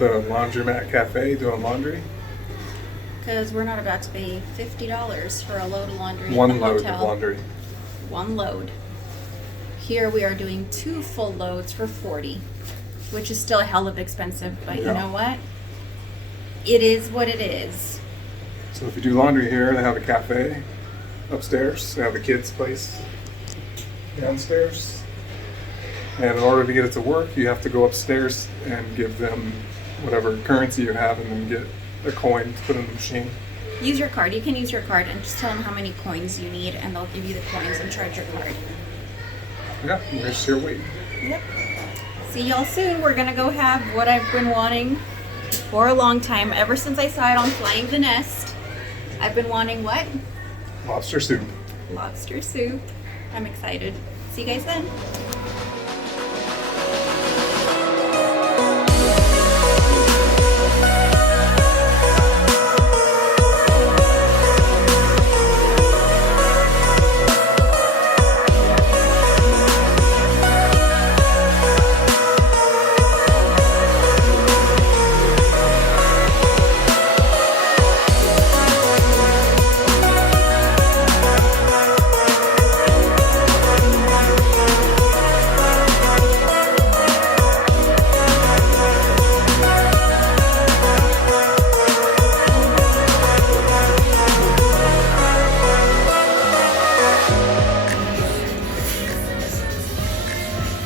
the Laundromat Cafe doing laundry. Because we're not about to pay $50 for a load of laundry One in the load hotel. of laundry. One load. Here we are doing 2 full loads for $40, which is still a hell of expensive, but you know what? It is what it is. So if you do laundry here, they have a cafe upstairs. They have a kids' place downstairs. And in order to get it to work, you have to go upstairs and give them whatever currency you have and then get a coin to put in the machine. Use your card. You can use your card and just tell them how many coins you need, and they'll give you the coins and charge your card. Yeah, you're just here waiting. Yep. See y'all soon. We're gonna go have what I've been wanting for a long time. Ever since I saw it on Flying the Nest, I've been wanting what? Lobster soup. Lobster soup. I'm excited. See you guys then.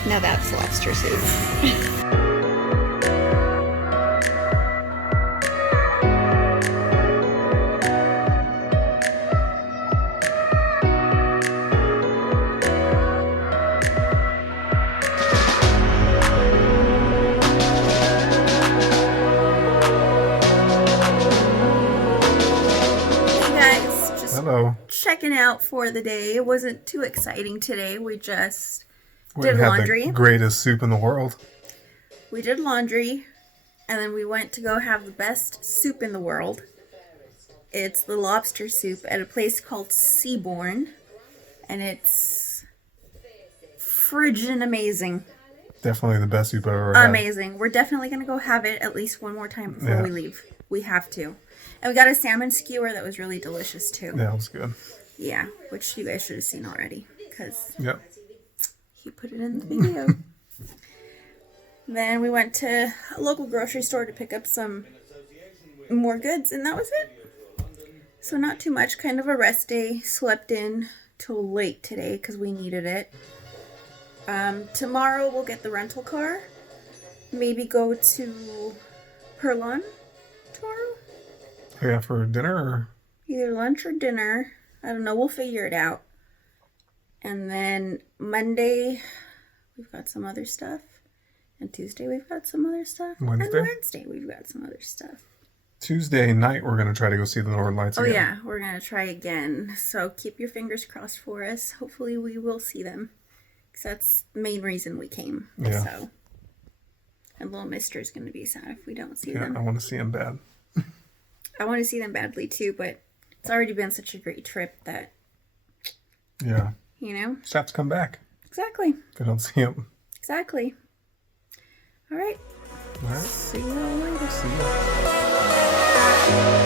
Now that's lobster soup. Hello. Checking out for the day. It wasn't too exciting today. We just We did had laundry. the greatest soup in the world. We did laundry, and then we went to go have the best soup in the world. It's the lobster soup at a place called Seabourn, and it's frigin' amazing. Definitely the best soup I've ever had. Amazing. We're definitely going to go have it at least one more time before we leave. We have to. And we got a salmon skewer that was really delicious too. Yeah, it was good. Yeah, which you guys should have seen already because he put it in the video. Then we went to a local grocery store to pick up some more goods, and that was it. So not too much, kind of a rest day. Slept in till late today because we needed it. Tomorrow we'll get the rental car. Maybe go to Perlon tomorrow. Yeah, for dinner or? Either lunch or dinner. I don't know. We'll figure it out. And then Monday, we've got some other stuff. And Tuesday, we've got some other stuff. Wednesday? And Wednesday, we've got some other stuff. Tuesday night, we're going to try to go see the Northern Lights again. Oh, yeah. We're going to try again. So keep your fingers crossed for us. Hopefully, we will see them. Because that's the main reason we came. Yeah. So. And little mister's going to be sad if we don't see them. I want to see them bad. I want to see them badly, too. But it's already been such a great trip that... Yeah. You know? Just have to come back. Exactly. If I don't see them. Exactly. All right. All right. See you all later. See you.